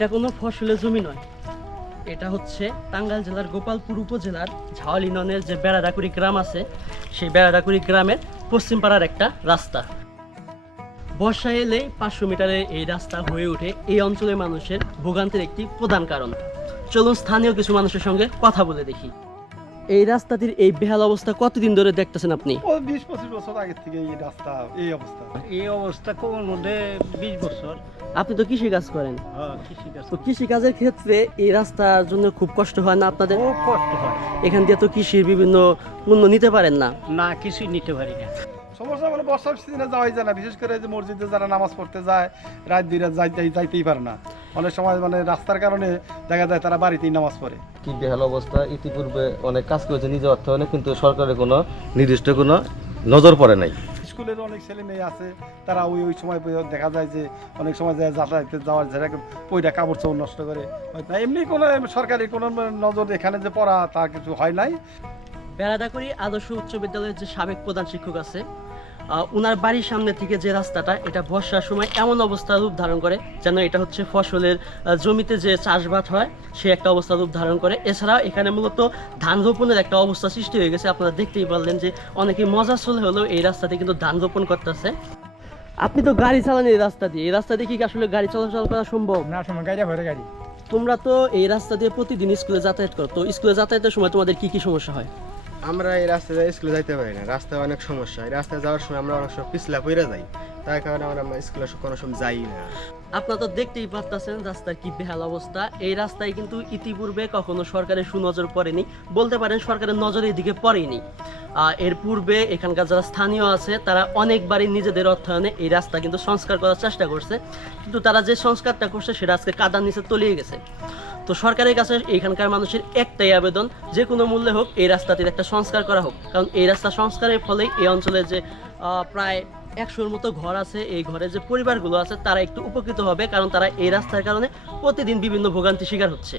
এটা কোনো ফসলের জমি নয়, এটা হচ্ছে টাঙ্গাইল জেলার গোপালপুর উপজেলার ঝাওয়াল ইউনিয়নের যে বেড়াডাকুড়ি গ্রাম আছে, সেই বেড়াডাকুড়ি গ্রামের পশ্চিম পাড়ার একটা রাস্তা। বর্ষা এলে 500 মিটারে এই রাস্তা হয়ে ওঠে এই অঞ্চলের মানুষের ভোগান্তির একটি প্রধান কারণ। চলুন স্থানীয় কিছু মানুষের সঙ্গে কথা বলে দেখি। এই রাস্তাটির এই বেহাল অবস্থা কতদিন ধরে দেখতেছেন আপনি? 20-25 বছর আগে থেকে এই রাস্তা এই অবস্থা। এই অবস্থা কোন মধ্যে 20 বছর। আপনি তো কৃষি কাজ করেন, হ্যাঁ, কৃষিকাজ তো কৃষি কাজের ক্ষেত্রে এই রাস্তার জন্য খুব কষ্ট হয় না আপনাদের? খুব কষ্ট হয়। এখান দিয়ে তো কৃষির বিভিন্ন পণ্য নিতে পারেন না। না, কিছুই নিতে পারি না। সমস্যা মানে বর্ষার সিজনে যাওয়াই যায় না, বিশেষ করে যে মসজিদে যারা নামাজ পড়তে যায় রাত 2 রাত যাইতেই পারে না। অনেক সময় মানে রাস্তার কারণে দেখা যায় তারা বাড়িতেই নামাজ পড়ে। কি বেহাল অবস্থা, ইতিপূর্বে অনেক কাজ করেছে নিজ অর্থায়নে, কিন্তু সরকারের কোনো নির্দিষ্ট কোনো নজর পড়ে নাই। স্কুলের অনেক ছেলে মেয়ে আছে, তারা ওই সময় দেখা যায় যে অনেক সময় যায় যাতায়াতে যাওয়ার যেটা পইটা কাপড় চোপড় নষ্ট করে। হয়তো এমনি কোনো সরকারি কোনো নজর এখানে যে পড়া তা কিছু হয় নাই। বেড়াদাকুড়ি আদর্শ উচ্চ বিদ্যালয়ের যে সাবেক প্রধান শিক্ষক আছে, ওনার বাড়ির সামনে থেকে যে রাস্তাটা, এটা বর্ষার সময় এমন অবস্থা রূপ ধারণ করে যেন এটা হচ্ছে ফসলের জমিতে যে চাষবাস হয় সে একটা অবস্থা রূপ ধারণ করে। এছাড়াও এখানে মূলত ধান রোপণের একটা অবস্থা সৃষ্টি হয়ে গেছে। আপনারা দেখতেই পারলেন যে অনেকেই মজা চলে হলেও এই রাস্তাতে কিন্তু ধান রোপণ করতেছে। আপনি তো গাড়ি চালান এই রাস্তা দিয়ে কি আসলে গাড়ি চলাচল করা সম্ভব? না, সময় গাড়ি ভরে গাড়ি। তোমরা তো এই রাস্তা দিয়ে প্রতিদিন স্কুলে যাতায়াত করো, তো স্কুলে যাতায়াতের সময় তোমাদের কি কি সমস্যা হয়? আমরা এই রাস্তায় স্কুলে যাইতে পারি না, রাস্তায় অনেক সমস্যা। এই রাস্তায় যাওয়ার সময় আমরা অনেক সময় পিছলা পড়ে যাই, তার কারণে আমরা স্কুলে কোনো সময় যাই না। আপনারা তো দেখতেই পারতেছেন রাস্তার কি বেহাল অবস্থা। এই রাস্তায় কিন্তু ইতিপূর্বে কখনো সরকারের সুনজর পড়েনি, বলতে পারেন সরকারের নজরের দিকে পড়েনি। এর পূর্বে এখানকার যারা স্থানীয় আছে তারা অনেকবারই নিজেদের অর্থায়নে এই রাস্তা কিন্তু সংস্কার করার চেষ্টা করছে, কিন্তু তারা যে সংস্কারটা করছে সেটা আজকে কাদার নিচে তলিয়ে গেছে। তো সরকারের কাছে এখানকার মানুষের একটাই আবেদন, যে কোনো মূল্যে হোক এই রাস্তাটির একটা সংস্কার করা হোক, কারণ এই রাস্তা সংস্কারের ফলেই এই অঞ্চলে যে প্রায় 100-র মতো ঘর আছে, এই ঘরে যে পরিবারগুলো আছে তারা একটু উপকৃত হবে, কারণ তারা এই রাস্তার কারণে প্রতিদিন বিভিন্ন ভোগান্তি শিকার হচ্ছে।